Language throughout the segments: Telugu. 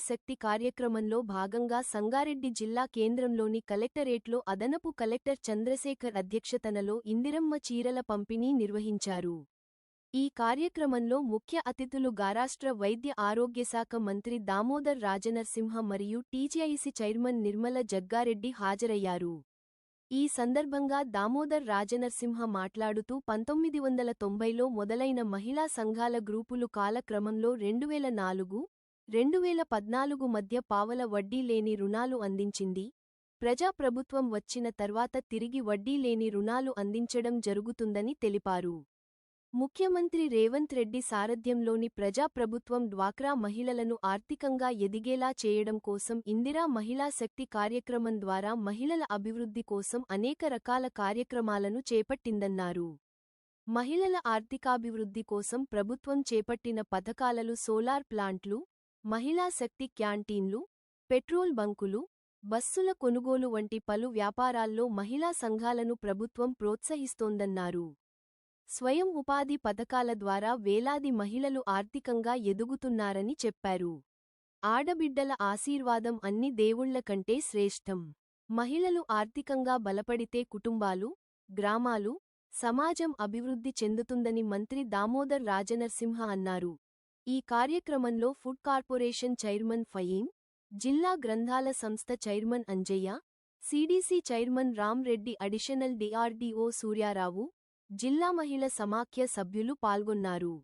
శక్తి కార్యక్రమంలో భాగంగా సంగారెడ్డి జిల్లా కేంద్రంలోని కలెక్టరేట్లో అదనపు కలెక్టర్ చంద్రశేఖర్ అధ్యక్షతనలో ఇందిరమ్మ చీరల పంపిణీ నిర్వహించారు. ఈ కార్యక్రమంలో ముఖ్య అతిథులు గారాష్ట్ర వైద్య ఆరోగ్యశాఖ మంత్రి దామోదర్ రాజనర్సింహ మరియు టీజీఐసి చైర్మన్ నిర్మల జగ్గారెడ్డి హాజరయ్యారు. ఈ సందర్భంగా దామోదర్ రాజనర్సింహ మాట్లాడుతూ పంతొమ్మిది వందల తొంభైలో మొదలైన మహిళా సంఘాల గ్రూపులు కాలక్రమంలో రెండువేల నాలుగు రెండువేల పద్నాలుగు మధ్య పావల వడ్డీ లేని రుణాలు అందించింది. ప్రజాప్రభుత్వం వచ్చిన తర్వాత తిరిగి వడ్డీ లేని రుణాలు అందించడం జరుగుతుందని తెలిపారు. ముఖ్యమంత్రి రేవంత్ రెడ్డి సారథ్యంలోని ప్రజాప్రభుత్వం డ్వాక్రా మహిళలను ఆర్థికంగా ఎదిగేలా చేయడం కోసం ఇందిరా మహిళా శక్తి కార్యక్రమం ద్వారా మహిళల అభివృద్ధి కోసం అనేక రకాల కార్యక్రమాలను చేపట్టిందన్నారు. మహిళల ఆర్థికాభివృద్ధి కోసం ప్రభుత్వం చేపట్టిన పథకాలలో సోలార్ ప్లాంట్లు మహిళా శక్తి క్యాంటీన్లు పెట్రోల్ బంకులు బస్సుల కొనుగోలు వంటి పలు వ్యాపారాల్లో మహిళా సంఘాలను ప్రభుత్వం ప్రోత్సహిస్తోందన్నారు. స్వయం ఉపాధి పథకాల ద్వారా వేలాది మహిళలు ఆర్థికంగా ఎదుగుతున్నారని చెప్పారు. ఆడబిడ్డల ఆశీర్వాదం అన్ని దేవుళ్ళ కంటే శ్రేష్టం. మహిళలు ఆర్థికంగా బలపడితే కుటుంబాలు గ్రామాలు సమాజం అభివృద్ధి చెందుతుందని మంత్రి దామోదర్ రాజనర్సింహ అన్నారు. ఈ కార్యక్రమంలో ఫుడ్ కార్పొరేషన్ చైర్మన్ ఫయీం జిల్లా గ్రంథాల సంస్థ chairman Anjaiah CDC chairman Ramreddy additional DRDO Suryarao జిల్లా మహిళ సమాఖ్య సభ్యులు పాల్గొన్నారు.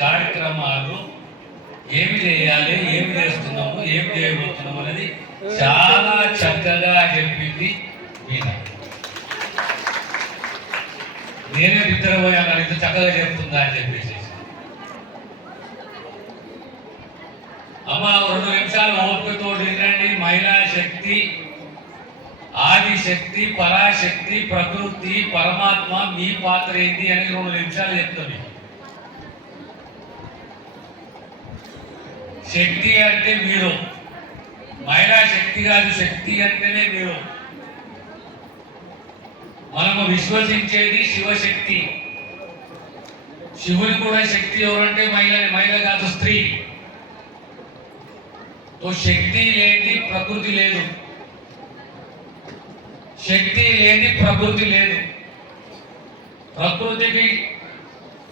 కార్యక్రమాలు ఏమి చేయాలి ఏమి చేస్తున్నాము ఏమి చేయబోతున్నాము అనేది చాలా చక్కగా చెప్పింది మీనా నేనే నిద్రపోయాను ఇంత చక్కగా చెప్తుందా అని చెప్పేసి. అమ్మ రెండు నిమిషాలు ఓపికతో వినండి మహిళా శక్తి ఆది శక్తి పరాశక్తి ప్రకృతి పరమాత్మ మీ పాత్ర ఏంటి అని రెండు నిమిషాలు చెప్తాను. శక్తి అంటే మీరు. మహిళా శక్తి కాదు శక్తి అంటేనే మీరు. మనము విశ్వసించేది శివశక్తి. శివుని కూడా శక్తి ఎవరంటే మహిళ మహిళ కాదు స్త్రీ. తో శక్తి లేని ప్రకృతి లేదు. శక్తి లేని ప్రకృతి లేదు. ప్రకృతికి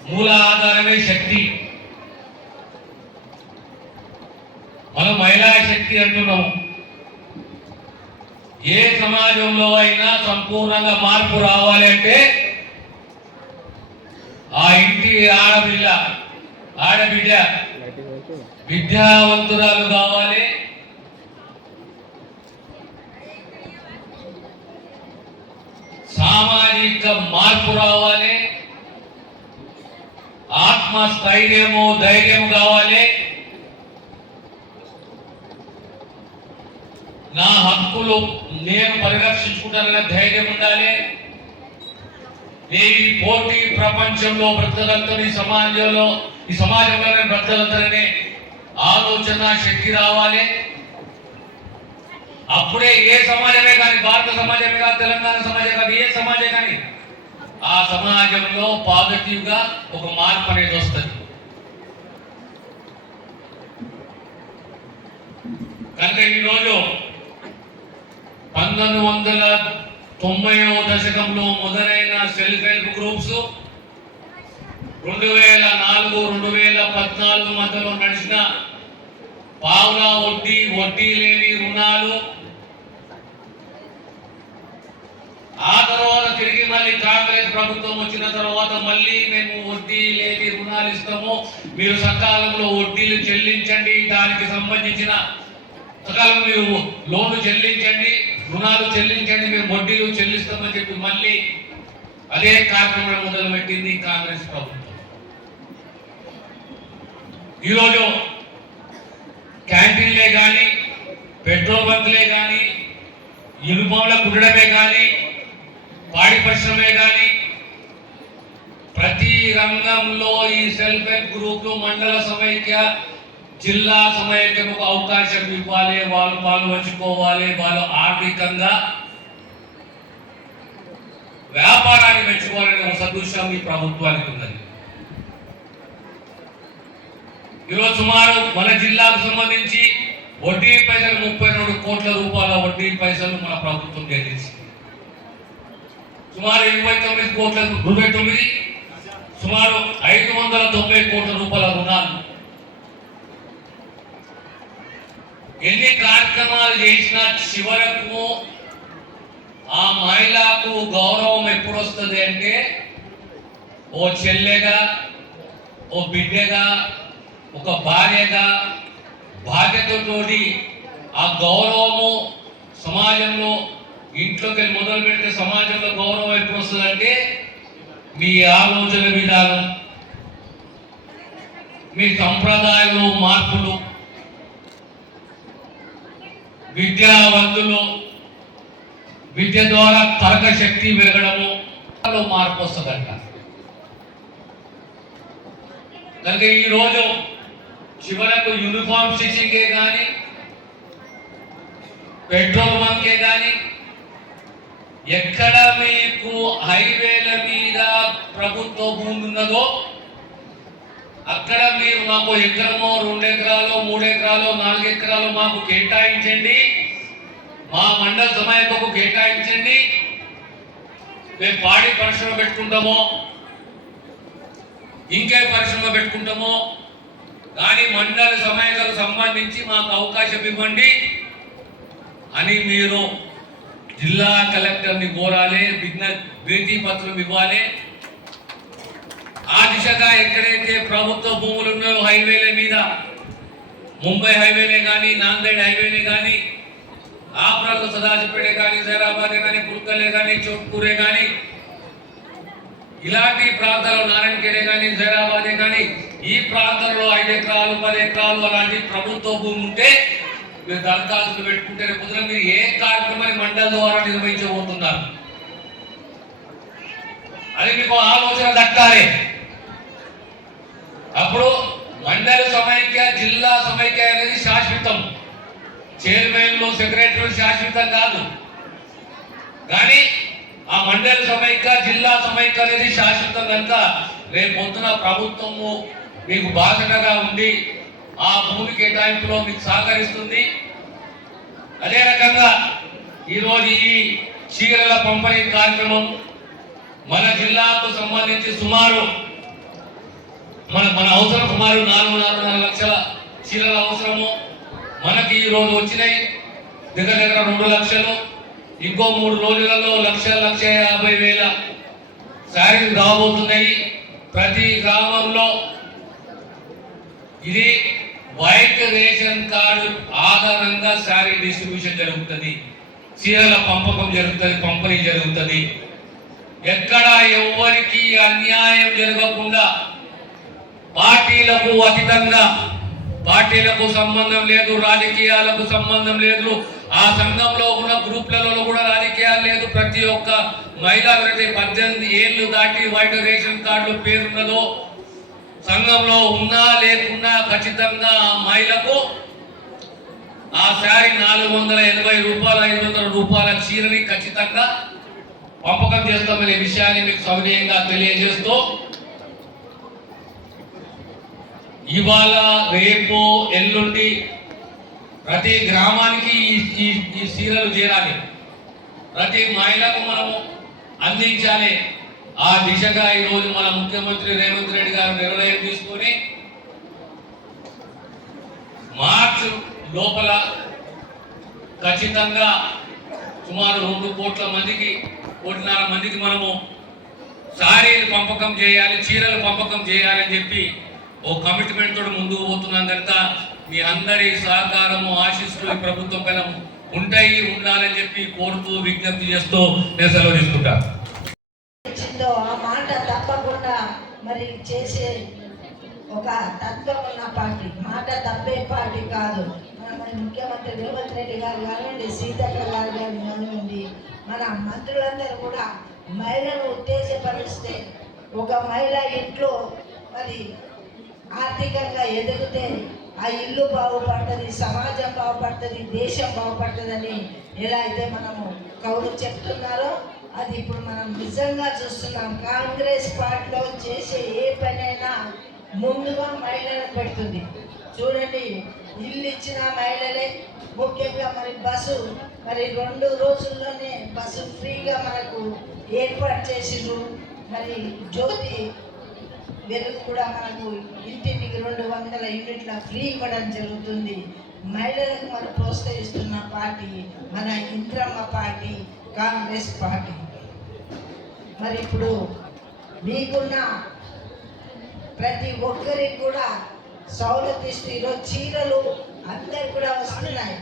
మూల ఆధారమే శక్తి. మనం మహిళా శక్తి అంటున్నాము ఏ సమాజంలో అయినా సంపూర్ణంగా మార్పు రావాలి అంటే ఆ ఇంటి ఆడపిల్ల ఆడబిడ్డ విద్యావంతురాలు కావాలి. సామాజిక మార్పు రావాలి. ఆత్మస్థైర్యము ధైర్యం కావాలి. నా హక్కులు నేను పరిరక్షించుకుంటాననే ధైర్యం ఉండాలి. నేను ఈ పోటీ ప్రపంచంలో బ్రతకగలుగుతాను ఈ సమాజంలో ఈ సమాజంలో నేను బ్రతకగలుగుతాననే ఆలోచన శక్తి రావాలి. అప్పుడే ఏ సమాజమే కానీ భారత సమాజమే కానీ తెలంగాణ సమాజం కానీ ఏ సమాజం కానీ ఆ సమాజంలో పాజిటివ్గా ఒక మార్పు అనేది వస్తుంది. కనుక ఈరోజు పంతొమ్మిది వందల తొంభైవ దశకంలో మొదలైన సెల్ఫ్ హెల్ప్ గ్రూప్స్ రెండు వేల నాలుగు రెండు వేల పద్నాలుగు మధ్యలో నడిచిన పావులా వడ్డీ వడ్డీ లేని రుణాలు ఆ తర్వాత తిరిగి మళ్ళీ కాంగ్రెస్ ప్రభుత్వం వచ్చిన తర్వాత మళ్ళీ మేము వడ్డీ లేని రుణాలు ఇస్తాము. మీరు సకాలంలో వడ్డీలు చెల్లించండి. దానికి సంబంధించిన సకాలంలో మీరు లోన్లు చెల్లించండి. రుణాలు చెల్లించండి మేము వడ్డీలు చెల్లిస్తామని చెప్పి మళ్ళీ అదే కార్యక్రమం మొదలుపెట్టింది కాంగ్రెస్ ప్రభుత్వం. ఈరోజు క్యాంటీన్లే కానీ పెట్రోల్ బంక్లే కానీ యూనిఫామ్ల కుట్టడమే కానీ పాడి పరిశ్రమే కానీ ప్రతి రంగంలో ఈ సెల్ఫ్ హెల్ప్ గ్రూప్ మండల సమైక్య జిల్లా సమైక్యం అవకాశం ఇవ్వాలి వాళ్ళు పాల్పంచుకోవాలి వాళ్ళు ఆర్థికంగా వ్యాపారాన్ని పెంచుకోవాలనే ఒక సదృశ్యం ఈ ప్రభుత్వానికి ఉన్నది. ఈరోజు సుమారు మన జిల్లాకు సంబంధించి వడ్డీ పైసలు ముప్పై రెండు కోట్ల రూపాయల వడ్డీ పైసలు మన ప్రభుత్వం చెల్లించింది. సుమారు ఇరవై తొమ్మిది కోట్ల ఇరవై తొమ్మిది సుమారు ఐదు వందల తొంభై కోట్ల రూపాయల రుణాలు ఎన్ని కార్యక్రమాలు చేసినా చివరకు ఆ మహిళకు గౌరవం ఎప్పుడు వస్తుంది అంటే ఓ చెల్లెగా ఓ బిడ్డగా ఒక భార్యగా బాధ్యతతోటి ఆ గౌరవము సమాజంలో ఇంట్లోకి వెళ్ళి మొదలు పెడితే సమాజంలో గౌరవం ఎప్పుడు వస్తుందంటే మీ ఆలోచన విధానం మీ సంప్రదాయాలు మార్పులు. విద్యావంతులు విద్య ద్వారా తరక శక్తి పెరగడము మార్పు వస్తుందంట. కనుక ఈరోజు చివరకు యూనిఫామ్ స్టిచ్చింగ్కే కానీ పెట్రోల్ బంకే కానీ ఎక్కడ మీకు హైవేల మీద ప్రభుత్వ భూమి ఉన్నదో అక్కడ మీరు మాకు ఎకరమో రెండు ఎకరాలు మూడు ఎకరాలు నాలుగు ఎకరాలు మాకు కేటాయించండి. మా మండల సమాయకు కేటాయించండి. మేము పాడి పరిశ్రమ పెట్టుకుంటామో ఇంకే పరిశ్రమ పెట్టుకుంటామో కానీ మండల సమాయకు సంబంధించి మాకు అవకాశం ఇవ్వండి అని మీరు జిల్లా కలెక్టర్ని కోరాలి విజ్ఞ వినతి పత్రం ఇవ్వాలి. ఆ దిశగా ఎక్కడైతే ప్రభుత్వ భూములు ఉన్నాయో హైవేల మీద ముంబై హైవేనే కానీ నాందేడ్ హైవేనే కానీ ఆప్రాలు సదాశిపేట కానీ జైరాబాదే కానీ పుల్కలే కానీ చోట్కూరే కానీ ఇలాంటి ప్రాంతాల్లో నారాయణఖేడే కానీ జైరాబాదే కానీ ఈ ప్రాంతంలో ఐదు ఎకరాలు పది ఎకరాలు అలాంటి ప్రభుత్వ భూమి ఉంటే మీరు దరఖాస్తులు పెట్టుకుంటే రేపు పొద్దున మీరు ఏ కార్యక్రమాన్ని మండలి ద్వారా నిర్వహించబోతున్నారు? అది మీకు ఆలోచన దక్కాలి. అప్పుడు మండల సమైక్య జిల్లా సమైక్య అనేది శాశ్వతం. చైర్మన్లు సెక్రటరీలు శాశ్వతం కాదు. కానీ ఆ మండలి సమైక్య జిల్లా సమైక్య అనేది శాశ్వతం కనుక రేపు పొద్దున ప్రభుత్వము మీకు బాసటగా ఉండి ఆ భూమి కేటాయింపులో మీకు సహకరిస్తుంది. అదే రకంగా ఈరోజు ఈ చీరల పంపిణీ కార్యక్రమం మన జిల్లాకు సంబంధించి సుమారు మన మన అవసరం సుమారు నాలుగు నాలుగున్నర లక్షల చీరల అవసరము. మనకి ఈ రోజు వచ్చినాయి. దగ్గర దగ్గర రెండు లక్షలు. ఇంకో మూడు రోజులలో లక్ష లక్ష యాభై వేల శారీలు రాబోతున్నాయి. ప్రతి గ్రామంలో ఇది వైట్ రేషన్ కార్డు ఆధారంగా శారీ డిస్ట్రిబ్యూషన్ జరుగుతుంది. చీరల పంపకం జరుగుతుంది పంపిణీ జరుగుతుంది. ఎక్కడ ఎవరికి అన్యాయం జరగకుండా పార్టీలకు అతీతంగా పార్టీలకు సంబంధం లేదు రాజకీయాలకు సంబంధం లేదు. ఆ సంఘంలో ఉన్న గ్రూప్లలో కూడా రాజకీయాలు లేదు. ప్రతి ఒక్క మహిళ ఎవరైతే పద్దెనిమిది ఏళ్ళు దాటి వైట్ రేషన్ కార్డులో పేరున్నదో సంఘంలో ఉన్నా లేకున్నా ఖచ్చితంగా ఆ మహిళకు ఆ శారీ నాలుగు వందల ఎనభై రూపాయలు ఐదు వందల రూపాయల చీరని ఖచ్చితంగా పంపకం చేస్తామనే విషయాన్ని మీకు సౌనీయంగా తెలియజేస్తూ ఇవాళ రేపు ఎల్లుండి ప్రతి గ్రామానికి ఈ ఈ సీరలు చీరలు చేరాలి. ప్రతి మహిళకు మనము అందించాలి. ఆ దిశగా ఈరోజు మన ముఖ్యమంత్రి రేవంత్ రెడ్డి గారు నిర్ణయం తీసుకొని మార్చ్ లోపల ఖచ్చితంగా సుమారు రెండు కోట్ల మందికి కోటిన్నర మందికి మనము సారీలు పంపకం చేయాలి చీరలు పంపకం చేయాలని చెప్పి ఓ కమిట్మెంట్ తోటి ముందుకు పోతున్నాం కనుక మీ అందరి సహకారము ఆశిస్తూ ఈ ప్రభుత్వం పైన ఉంటాయి ఉండాలని చెప్పి కోరుతూ విజ్ఞప్తి చేస్తూ నేను సెలవు తీసుకుంటా. ఆ మాట తప్పకుండా మరి చేసే ఒక తత్వం ఉన్న పార్టీ. మాట తప్పే పార్టీ కాదు. మన మన ముఖ్యమంత్రి రేవంత్ రెడ్డి గారు కానివ్వండి సీతక్క గారు గారు కానివ్వండి మన మంత్రులందరూ కూడా మహిళను ఉత్తేజపరిస్తే ఒక మహిళ ఇంట్లో మరి ఆర్థికంగా ఎదిగితే ఆ ఇల్లు బాగుపడుతుంది సమాజం బాగుపడుతుంది దేశం బాగుపడుతుందని ఎలా అయితే మనము కౌరు చెప్తున్నారో అది ఇప్పుడు మనం నిజంగా చూస్తున్నాం. కాంగ్రెస్ పార్టీలో చేసే ఏ పనైనా ముందుగా మహిళలకు పెడుతుంది. చూడండి ఇల్లు ఇచ్చిన మహిళలే ముఖ్యంగా మరి బస్సు మరి రెండు రోజుల్లోనే బస్సు ఫ్రీగా మనకు ఏర్పాటు చేసిండ్రు. మరి జ్యోతి వెలుగు కూడా మనకు ఇంటింటికి రెండు వందల యూనిట్ల ఫ్రీ ఇవ్వడం జరుగుతుంది. మహిళలకు మనం ప్రోత్సహిస్తున్న పార్టీ మన ఇంద్రమ్మ పార్టీ కాంగ్రెస్ పార్టీ. మరి ఇప్పుడు మీకున్న ప్రతి ఒక్కరికి కూడా సౌలత్ ఇస్తూ ఈరోజు చీరలు అందరు కూడా వస్తున్నాయి.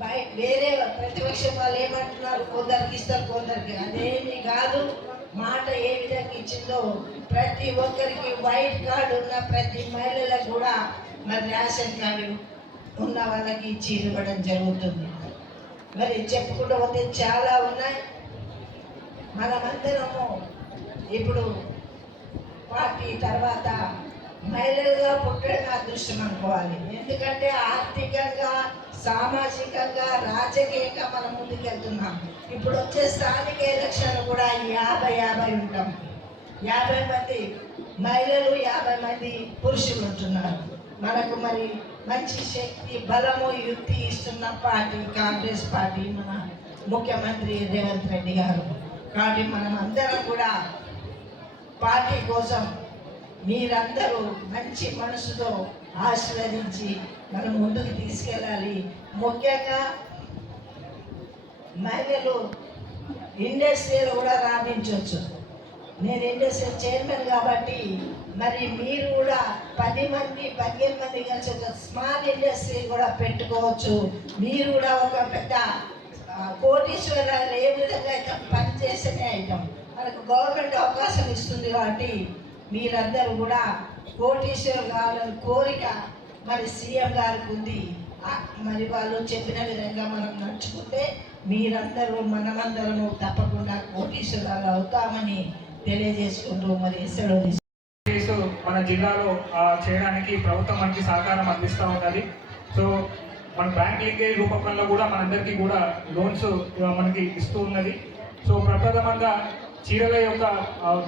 బయట వేరే ప్రతిపక్షం వాళ్ళు ఏమంటున్నారు? కొందరికి ఇస్తారు కొందరికి. అదేమి కాదు. మాట ఏ విధంగా ఇచ్చిందో ప్రతి ఒక్కరికి వైట్ కార్డు ఉన్న ప్రతి మహిళలకు కూడా మరి రేషన్ కార్డు ఉన్న వాళ్ళకి ఇచ్చి ఇవ్వడం జరుగుతుంది. మరి చెప్పుకుంటూ పోతే చాలా ఉన్నాయి. మనమందరము ఇప్పుడు పార్టీ తర్వాత మహిళలుగా పుట్టడం అదృష్టం అనుకోవాలి. ఎందుకంటే ఆర్థికంగా సామాజికంగా రాజకీయంగా మనం ముందుకెళ్తున్నాం. ఇప్పుడు వచ్చే స్థానిక ఎలక్షన్ కూడా యాభై యాభై ఉంటాం. యాభై మంది మహిళలు యాభై మంది పురుషులు ఉంటున్నారు. మనకు మరి మంచి శక్తి బలము యుక్తి ఇస్తున్న పార్టీ కాంగ్రెస్ పార్టీ మన ముఖ్యమంత్రి రేవంత్ రెడ్డి గారు. కాబట్టి మనం అందరం కూడా పార్టీ కోసం మీరందరూ మంచి మనసుతో ఆశీర్వదించి మనం ముందుకు తీసుకెళ్ళాలి. ముఖ్యంగా మహిళలు ఇండస్ట్రీలో కూడా రాణించవచ్చు నేను ఇండస్ట్రీ చైర్మన్ కాబట్టి మరి మీరు కూడా పది మంది పదిహేను మంది కలిసి ఒక స్మాల్ ఇండస్ట్రీ కూడా పెట్టుకోవచ్చు. మీరు కూడా ఒక పెద్ద కోటీశ్వరాలు ఏ విధంగా అయితే పని చేస్తేనే మనకు గవర్నమెంట్ అవకాశం ఇస్తుంది కాబట్టి మీరందరూ కూడా కోటీశ్వరు కావాలని కోరిక మరి సీఎం గారికి ఉంది మరి వాళ్ళు చెప్పిన విధంగా మనం నడుచుకుంటే మీరందరూ మనమందరము తప్పకుండా కోటీశ్వరాలు అవుతామని తెలియజేసుకుంటూ మరి సెలవు మన జిల్లాలో చేయడానికి ప్రభుత్వం మనకి సహకారం అందిస్తూ ఉన్నది. సో మన బ్యాంక్ లింకేజ్ రూపకంలో కూడా మనందరికీ కూడా లోన్స్ మనకి ఇస్తూ ఉన్నది. సో ప్రప్రథమంగా చీరల యొక్క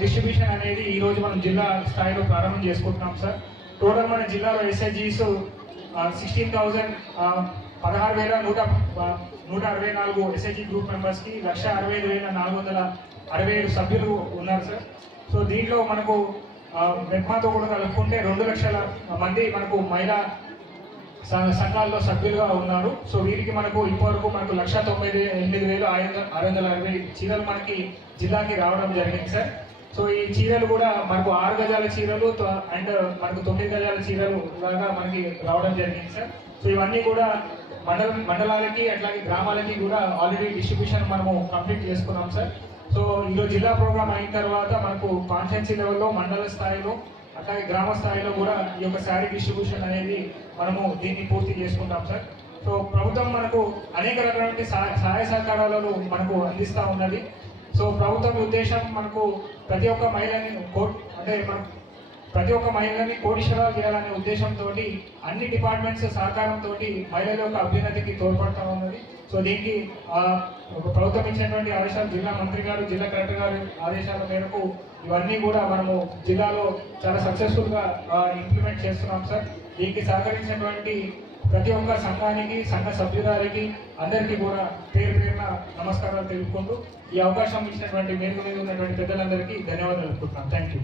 డిస్ట్రిబ్యూషన్ అనేది ఈరోజు మనం జిల్లా స్థాయిలో ప్రారంభం చేసుకుంటున్నాం సార్ టోటల్ మన జిల్లాలో ఎస్ఐజీస్ సిక్స్టీన్ థౌజండ్ పదహారు వేల నూట నూట అరవై నాలుగు ఎస్ఐజీ గ్రూప్ మెంబర్స్కి లక్ష అరవై ఐదు వేల నాలుగు వందల అరవై ఏడు సభ్యులు ఉన్నారు సార్. సో దీంట్లో మనకు ఆ, కూడా కలుపుకుంటే రెండు లక్షల మంది మనకు మహిళా సంఘాల్లో సభ్యులుగా ఉన్నారు. సో వీరికి మనకు ఇప్పటివరకు మనకు లక్ష తొంభై ఎనిమిది వేలు ఐదు ఆరు వందల అరవై చీరలు మనకి జిల్లాకి రావడం జరిగింది సార్. సో ఈ చీరలు కూడా మనకు ఆరు గజాల చీరలు అండ్ మనకు తొమ్మిది గజాల చీరలు లాగా మనకి రావడం జరిగింది సార్. సో ఇవన్నీ కూడా మండల మండలాలకి అట్లాగే గ్రామాలకి కూడా ఆల్రెడీ డిస్ట్రిబ్యూషన్ మనము కంప్లీట్ చేసుకున్నాం సార్. సో ఈరోజు జిల్లా ప్రోగ్రామ్ అయిన తర్వాత మనకు కాన్స్టెన్సీ లెవెల్లో మండల స్థాయిలో అట్లాగే గ్రామ స్థాయిలో కూడా ఈ యొక్క శారీ డిస్ట్రిబ్యూషన్ అనేది మనము దీన్ని పూర్తి చేసుకుంటాం సార్. సో ప్రభుత్వం మనకు అనేక రకాలైన సహాయ సహకారాలను మనకు అందిస్తూ ఉన్నది. సో ప్రభుత్వం ఉద్దేశం మనకు ప్రతి ఒక్క మహిళని అంటే మనం ప్రతి ఒక్క మహిళని కోటీశ్వరాలు చేయాలనే ఉద్దేశంతో అన్ని డిపార్ట్మెంట్స్ సహకారంతో మహిళల యొక్క అభ్యున్నతికి తోడ్పడతాం ఉన్నది సో దీనికి ఒక ప్రభుత్వం ఇచ్చినటువంటి ఆదేశాలు జిల్లా మంత్రి గారు జిల్లా కలెక్టర్ గారి ఆదేశాల మేరకు ఇవన్నీ కూడా మనము జిల్లాలో చాలా సక్సెస్ఫుల్గా ఇంప్లిమెంట్ చేస్తున్నాం సార్. దీనికి సహకరించినటువంటి ప్రతి ఒక్క సంఘానికి సంఘ సభ్యురాలకి అందరికీ కూడా పేరు పేరున నమస్కారాలు తెలుపుకుంటూ ఈ అవకాశం ఇచ్చినటువంటి మేలు మీద ఉన్నటువంటి పెద్దలందరికీ ధన్యవాదాలు తెలుపుకుంటున్నాను. Thank you